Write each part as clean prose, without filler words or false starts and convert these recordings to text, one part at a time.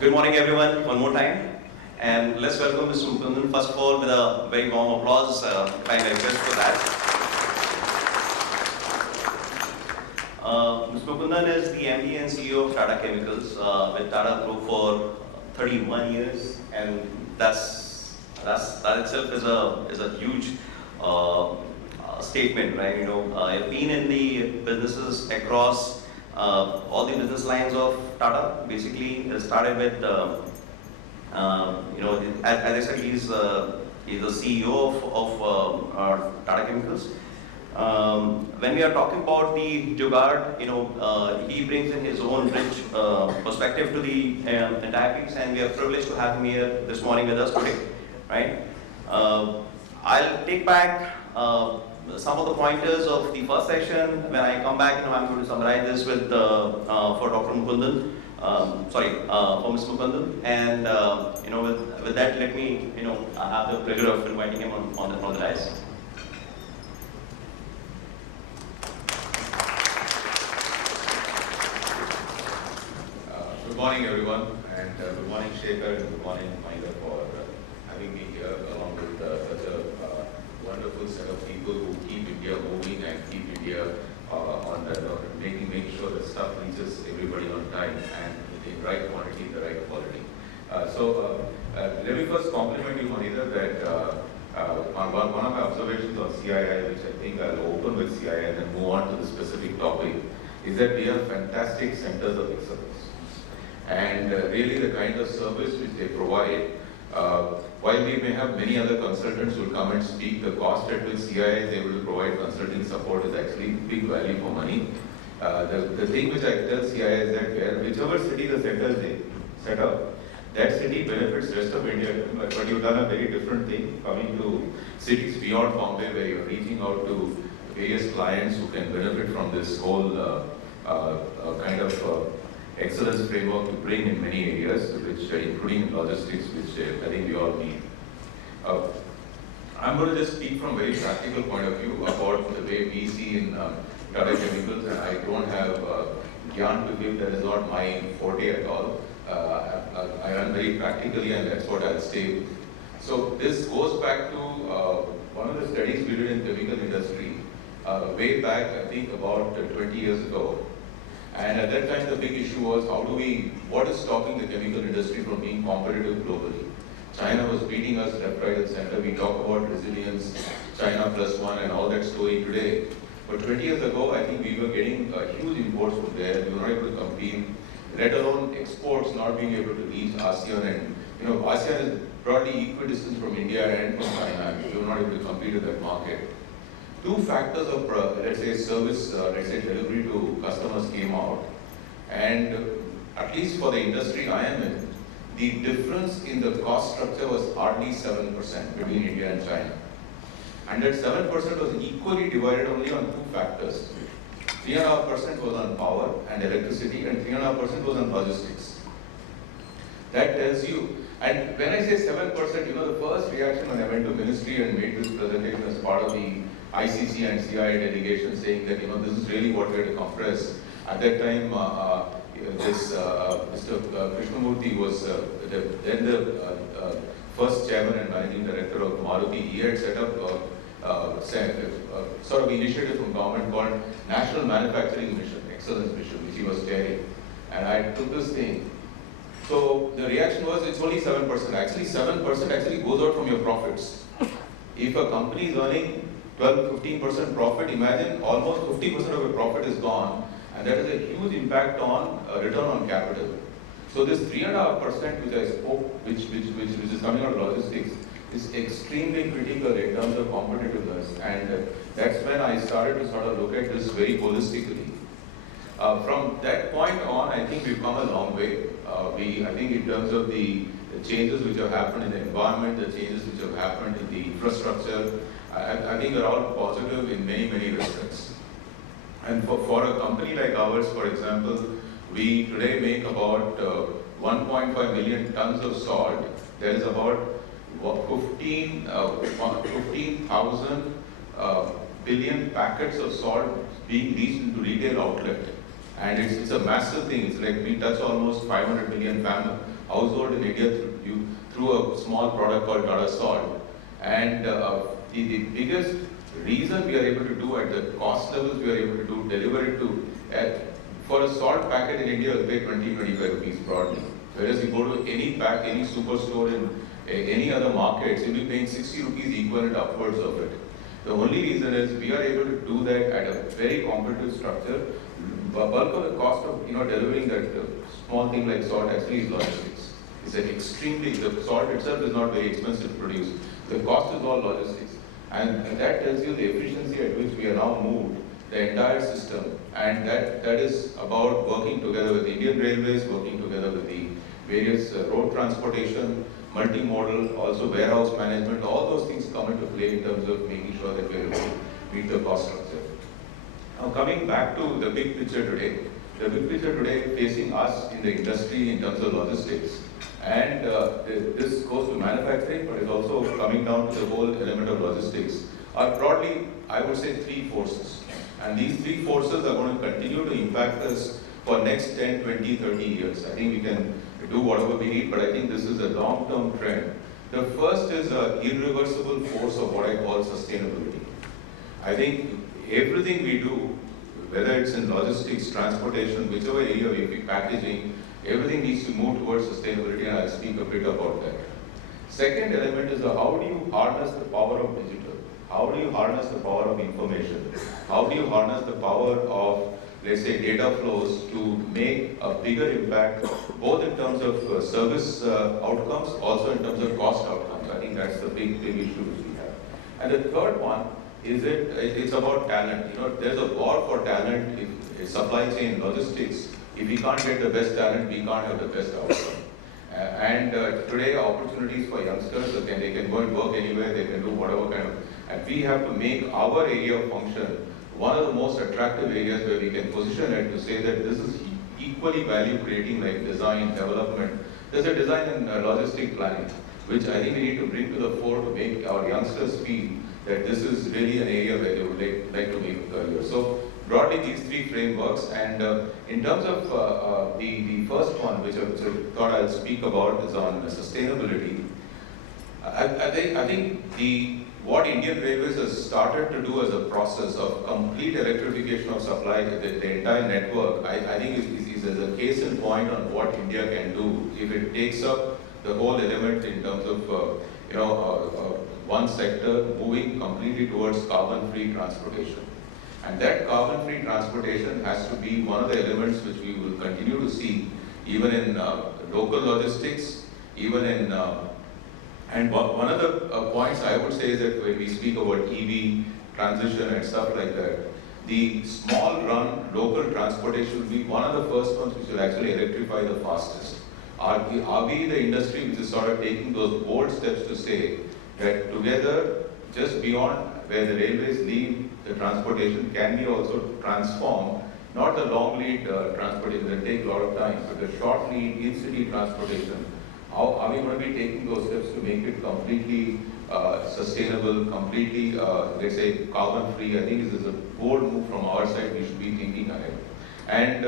Good morning, everyone, one more time. And let's welcome Mr. Mukundan, first of all, with a very warm applause. Kind request for that. Mr. Mukundan is the MD and CEO of Tata Chemicals, with Tata Group for 31 years. And that itself is a huge statement, right? I've been in the businesses across all the business lines of Tata. Basically, it started with, as I said, he's the CEO of Tata Chemicals. When we are talking about the Jugaad, he brings in his own rich perspective to the entire piece, and we are privileged to have him here this morning with us today, right? I'll take back some of the pointers of the first session. When I come back, I'm going to summarize this with for Dr. Mukundan. For Mr. Mukundan, and with that, let me I have the pleasure of inviting him on the dais. Good morning, everyone, and good morning, Shekhar, and good morning, Maida, for having me here along with such a wonderful set of people who keep India moving and keep India making sure that stuff reaches everybody on time and in the right quantity, the right quality. Let me first compliment you, Maida, that one of my observations on CII, which I think I'll open with CII and then move on to the specific topic, is that we have fantastic centers of excellence. And really the kind of service which they provide, while we may have many other consultants who will come and speak, the cost at which CII is able to provide consulting support is actually big value for money. The thing which I tell CII is that whichever city the center is set up, that city benefits rest of India. But you've done a very different thing, coming to cities beyond Bombay, where you're reaching out to various clients who can benefit from this whole kind of excellence framework to bring in many areas, which including logistics, which I think we all need. I'm going to just speak from a very practical point of view about the way we see in Tata Chemicals, and I don't have gyan to give. That is not my forte at all. I run very practically, and that's what I'll stay with. So this goes back to one of the studies we did in chemical industry way back, I think about 20 years ago. And at that time, the big issue was what is stopping the chemical industry from being competitive globally? China was beating us left, right, and center. We talk about resilience, China +1 and all that story today. But 20 years ago, I think we were getting huge imports from there. We were not able to compete, let alone exports not being able to reach ASEAN. And ASEAN is broadly equidistant from India and from China. We were not able to compete in that market. Two factors of, let's say, service, delivery to customers came out. And at least for the industry I am in, the difference in the cost structure was hardly 7% between India and China. And that 7% was equally divided only on two factors. 3.5% was on power and electricity, and 3.5% was on logistics. That tells you. And when I say 7%, the first reaction when I went to ministry and made this presentation as part of the ICC and CII delegation, saying that this is really what we're to compress. At that time, Mr. Krishnamurthy was then the first chairman and managing director of Maruti. He had set up sort of initiative from government called National Manufacturing Mission, Excellence Mission, which he was chairing. And I took this thing. So the reaction was, it's only 7%. Actually, 7% actually goes out from your profits. If a company is earning 12-15% profit, imagine almost 50% of your profit is gone, and that is a huge impact on return on capital. So this 3.5% which I spoke, which is coming out of logistics, is extremely critical in terms of competitiveness, and that's when I started to sort of look at this very holistically. From that point on, I think we've come a long way. I think in terms of the changes which have happened in the environment, the changes which have happened in the infrastructure, I think they're all positive in many, many respects. And for a company like ours, for example, we today make about 1.5 million tons of salt. There is about 15,000 billion packets of salt being reached into retail outlet. And it's a massive thing. It's like we touch almost 500 million household in India through a small product called Tata Salt. And the biggest reason we are able to do at the cost levels we are able to do, deliver it to, for a salt packet in India, will pay 20-25 rupees broadly. Whereas you go to any superstore in any other markets, you'll be paying 60 rupees equivalent upwards of it. The only reason is we are able to do that at a very competitive structure. Bulk of the cost of delivering that small thing like salt actually is logistics. It's an extremely, the salt itself is not very expensive to produce. The cost is all logistics. And that tells you the efficiency at which we are now moved, the entire system. And that is about working together with Indian Railways, working together with the various road transportation, multimodal, also warehouse management, all those things come into play in terms of making sure that we are able to meet the cost structure. Now coming back to the big picture today, facing us in the industry in terms of logistics, and this goes to manufacturing, but it's also coming down to the whole element of logistics, are broadly, I would say, three forces. And these three forces are going to continue to impact us for next 10, 20, 30 years. I think we can do whatever we need, but I think this is a long-term trend. The first is an irreversible force of what I call sustainability. I think everything we do, whether it's in logistics, transportation, whichever area we be packaging, everything needs to move towards sustainability, and I'll speak a bit about that. Second element is how do you harness the power of digital? How do you harness the power of information? How do you harness the power of, let's say, data flows to make a bigger impact, both in terms of service outcomes, also in terms of cost outcomes? I think that's the big issue which we have. And the third one is it's about talent. There's a war for talent in supply chain logistics. If we can't get the best talent, we can't have the best outcome. And today, opportunities for youngsters, they can go and work anywhere, they can do whatever kind of, and we have to make our area of function one of the most attractive areas where we can position it to say that this is equally value creating, like design, development. There's a design and logistic planning, which I think we need to bring to the fore to make our youngsters feel that this is really an area where they would like to make a career. So broadly, these three frameworks, and in terms of the first one, which I thought I'll speak about, is on sustainability. I think what Indian Railways has started to do as a process of complete electrification of supply, the entire network, I think is a case in point on what India can do if it takes up the whole element in terms of one sector moving completely towards carbon-free transportation. And that carbon-free transportation has to be one of the elements which we will continue to see even in local logistics, even in and one of the points I would say is that when we speak about EV transition and stuff like that, the small run local transportation will be one of the first ones which will actually electrify the fastest. Are we the industry which is sort of taking those bold steps to say that together, just beyond where the railways leave the transportation, can we also transform not the long lead transportation that take a lot of time, but the short lead in-city transportation? How are we going to be taking those steps to make it completely sustainable, completely, let's say, carbon-free? I think this is a bold move from our side. We should be thinking ahead. And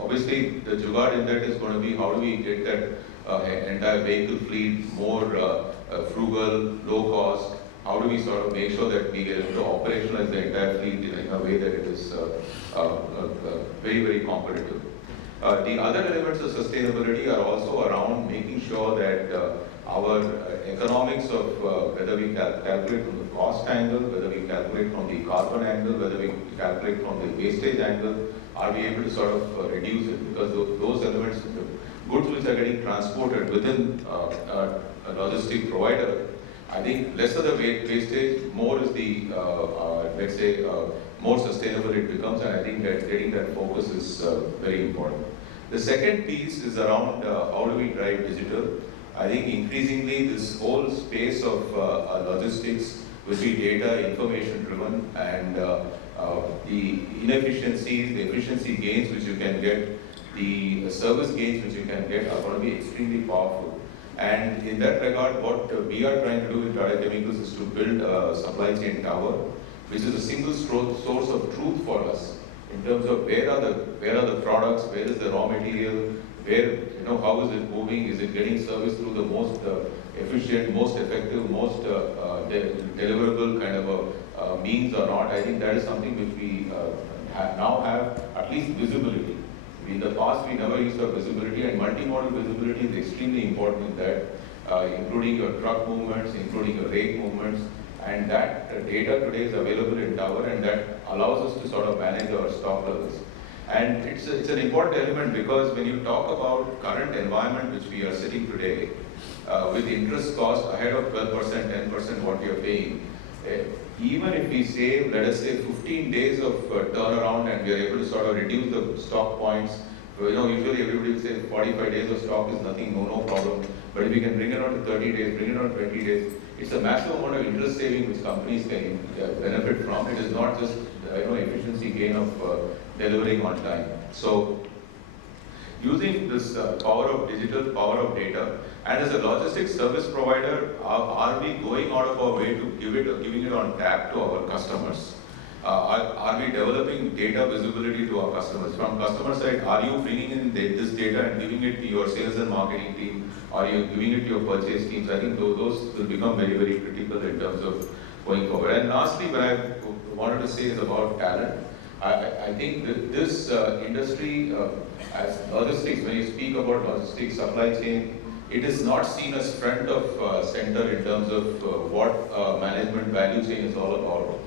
obviously, the Jugaad in that is going to be how do we get that entire vehicle fleet more frugal, low cost? How do we sort of make sure that we get able to operationalize the entire fleet in a way that it is very, very competitive? The other elements of sustainability are also around making sure that our economics of whether we calculate from the cost angle, whether we calculate from the carbon angle, whether we calculate from the wastage angle, are we able to sort of reduce it? Because those elements, the goods which are getting transported within a logistic provider, I think less of the wastage, more is the, let's say, more sustainable it becomes, and I think that getting that focus is very important. The second piece is around how do we drive digital. I think increasingly this whole space of logistics will be data information driven, and the inefficiencies, the efficiency gains which you can get, the service gains which you can get are going to be extremely powerful. And in that regard, what we are trying to do with Tata Chemicals is to build a supply chain tower, which is a single source of truth for us in terms of where are the products, where is the raw material, where, how is it moving? Is it getting service through the most efficient, most effective, most deliverable kind of a means or not? I think that is something which we now have at least visibility. In the past, we never used to have visibility, and multimodal visibility is extremely important in that, including your truck movements, including your rake movements, and that data today is available in Tower, and that allows us to sort of manage our stock levels. And it's an important element, because when you talk about current environment which we are sitting today, with interest cost ahead of 12%, 10% what we are paying, even if we save, let us say, 15 days of turnaround, and we are able to sort of reduce the stock points, usually everybody will say 45 days of stock is nothing, no problem. But if we can bring it on to 30 days, bring it on to 20 days, it's a massive amount of interest saving which companies can benefit from. It is not just efficiency gain of delivering on time. So using this power of digital, power of data, and as a logistics service provider, are we going out of our way to giving it on tap to our customers? Are we developing data visibility to our customers? From customer side, are you bringing in this data and giving it to your sales and marketing team? Are you giving it to your purchase teams? I think those will become very, very critical in terms of going forward. And lastly, what I wanted to say is about talent. I think that this industry, as logistics, when you speak about logistics, supply chain, it is not seen as front of center in terms of what management value chain is all about.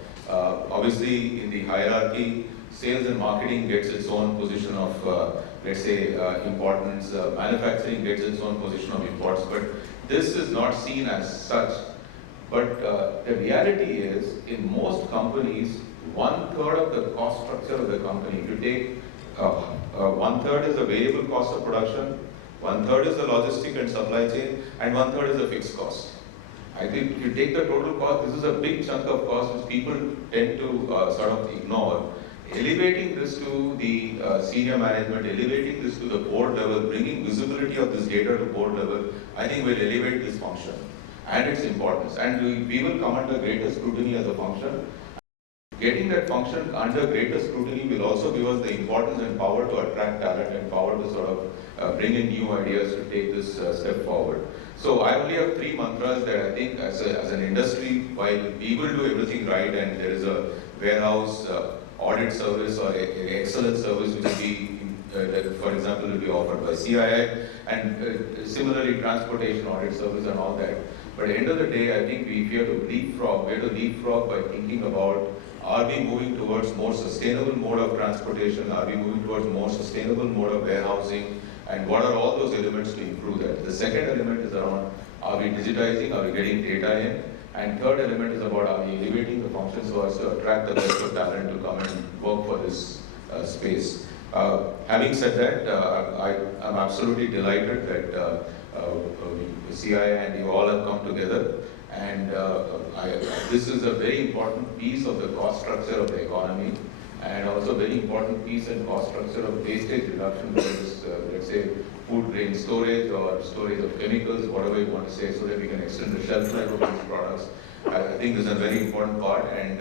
Obviously, in the hierarchy, sales and marketing gets its own position of, let's say, importance. Manufacturing gets its own position of importance. But this is not seen as such. But the reality is, in most companies, 1/3 of the cost structure of the company, if you take 1/3 is the variable cost of production, 1/3 is the logistic and supply chain, and 1/3 is the fixed cost. I think if you take the total cost, this is a big chunk of cost which people tend to sort of ignore. Elevating this to the senior management, elevating this to the board level, bringing visibility of this data to board level, I think will elevate this function and its importance. And we will come under greater scrutiny as a function. Getting that function under greater scrutiny will also give us the importance and power to attract talent and power to sort of bring in new ideas to take this step forward. So I only have 3 mantras that I think as an industry, while we will do everything right, and there is a warehouse audit service or excellent service which will be, that for example, will be offered by CII, and similarly transportation audit service and all that. But at the end of the day, I think we have to leapfrog by thinking about, are we moving towards more sustainable mode of transportation? Are we moving towards more sustainable mode of warehousing? And what are all those elements to improve that? The second element is around, are we digitizing? Are we getting data in? And third element is about, are we elevating the function so as to attract the best of talent to come and work for this space? Having said that, I am absolutely delighted that CII and you all have come together. And this is a very important piece of the cost structure of the economy, and also a very important piece and cost structure of wastage reduction, whether it's, let's say, food grain storage or storage of chemicals, whatever you want to say, so that we can extend the shelf life of these products. I think this is a very important part, and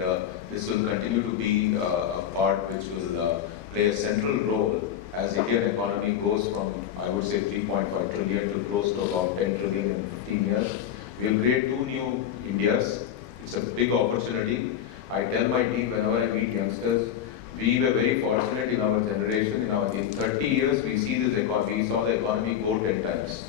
this will continue to be a part which will play a central role as Indian economy goes from, I would say, 3.5 trillion to close to about 10 trillion in 15 years. We will create 2 new Indias. It's a big opportunity. I tell my team whenever I meet youngsters, we were very fortunate in our generation. In 30 years, we saw the economy go 10 times.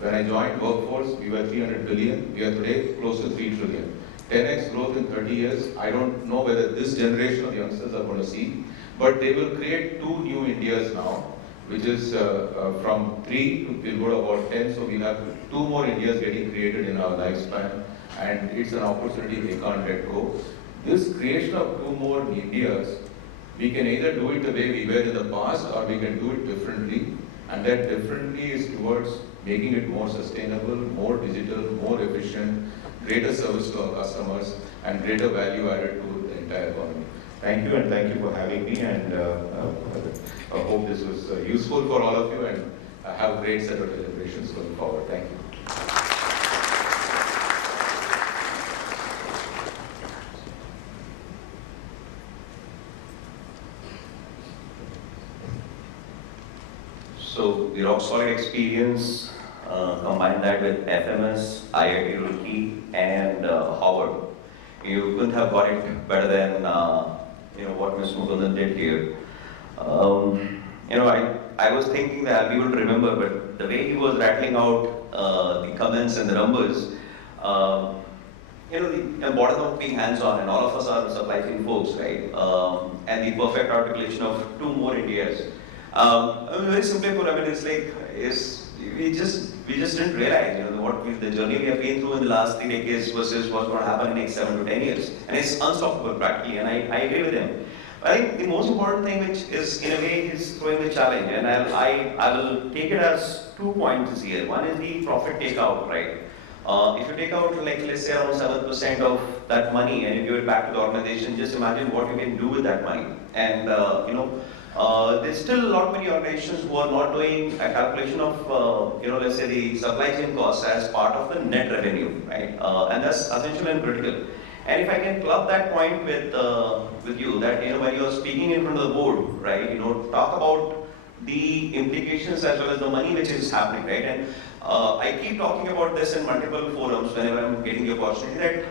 When I joined workforce, we were 300 billion. We are today close to 3 trillion. 10x growth in 30 years. I don't know whether this generation of youngsters are going to see, but they will create 2 new Indias now, which is from 3 to we'll go to about 10. So we'll have 2 more Indias getting created in our lifespan, and it's an opportunity we can't let go. This creation of 2 more Indias, we can either do it the way we were in the past, or we can do it differently. And that differently is towards making it more sustainable, more digital, more efficient, greater service to our customers, and greater value added to the entire economy. Thank you, and thank you for having me, and I hope this was useful for all of you, and have a great set of deliberations going forward. Thank you. So So the rock solid experience, combine that with FMS, IIT Roorkee, and Howard. You couldn't have got it better than what Ms. Mukundan did here. I was thinking that we would remember, but the way he was rattling out the comments and the numbers, the importance of being hands-on, and all of us are supply chain folks, right? And the perfect articulation of two more Indias. Very simply put, it's like we just didn't realize, the journey we have been through in the last 3 decades versus what's going to happen in the next 7 to 10 years, and it's unstoppable practically. And I agree with him. I think the most important thing, which is in a way, he's throwing the challenge, and I will take it as 2 points here. One is the profit takeout, right? If you take out, like, let's say around 7% of that money and you give it back to the organization, just imagine what you can do with that money. And there's still a lot many organizations who are not doing a calculation of, let's say the supply chain costs as part of the net revenue, right? And that's essential and critical. And if I can club that point with you, that when you are speaking in front of the board, right, talk about the implications as well as the money which is happening, right? And I keep talking about this in multiple forums whenever I'm getting the opportunity, that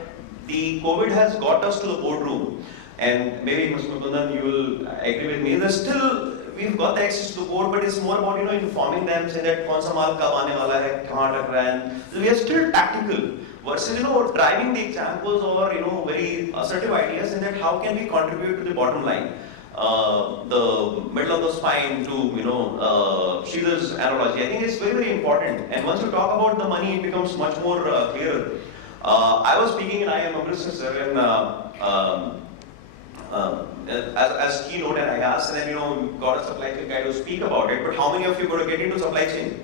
the COVID has got us to the boardroom. And maybe Mr. Mukundan, you will agree with me, there's still, we've got the access to the board, but it's more about, informing them, say that kaun sa maal kab aane wala hai, kahan atak raha hai. So we are still tactical versus, driving the examples or, very assertive ideas in that how can we contribute to the bottom line. The middle of the spine to, Sridhar's analogy, I think it's very, very important. And once you talk about the money, it becomes much more clearer. I was speaking in IIM Amritsar, sir, and as keynote, and I asked, and then got a supply chain guy to speak about it, but how many of you going to get into supply chain?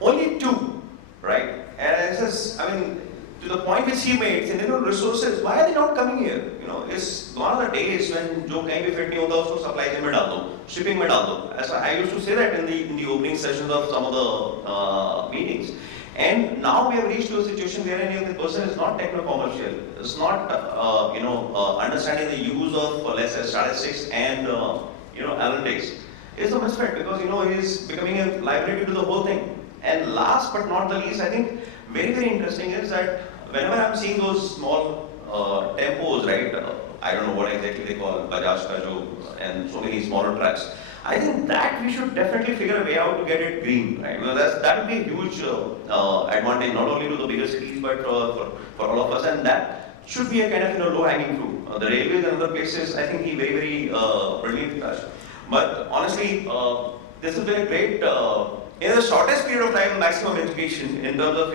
Only 2, right? And I says, to the point which he made, saying, resources, why are they not coming here? It's gone are the days when jo kahin bhi fit nahi hota usko supply chain mein dal do, shipping mein dal do. As I used to say that in the opening sessions of some of the meetings. And now we have reached to a situation where the person is not techno-commercial, is not understanding the use of, let's say, statistics and analytics. It's a misfit because he is becoming a liability to the whole thing. And last but not the least, I think very, very interesting is that whenever I'm seeing those small tempos, right? I don't know what exactly they call Bajaj Kajo and so many smaller trucks. I think that we should definitely figure a way out to get it green, right? Because that would be a huge advantage, not only to the bigger cities, but for all of us. And that should be a kind of low-hanging fruit. The railways and other places, I think, he very, very brilliant touch. But honestly, this has been a great, in the shortest period of time, maximum education in terms of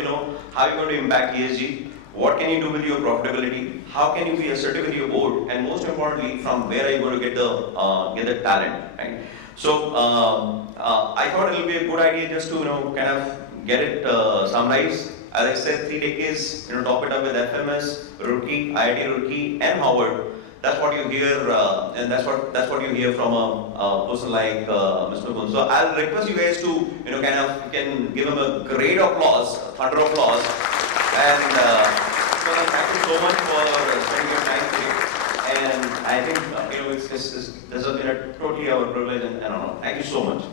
how you're going to impact ESG. What can you do with your profitability? How can you be assertive with your board? And most importantly, from where are you going to get the talent, right? So I thought it would be a good idea just to kind of get it summarized. As I said, 3 decades, top it up with FMS, Roorkee, IIT Roorkee, and Howard. That's what you hear, and that's what you hear from a person like Mr. Mukundan. So I'll request you guys to can give him a great applause, thunder applause. And thank you so much for spending your time today. And I think this has been a totally our privilege and honor. Thank you so much.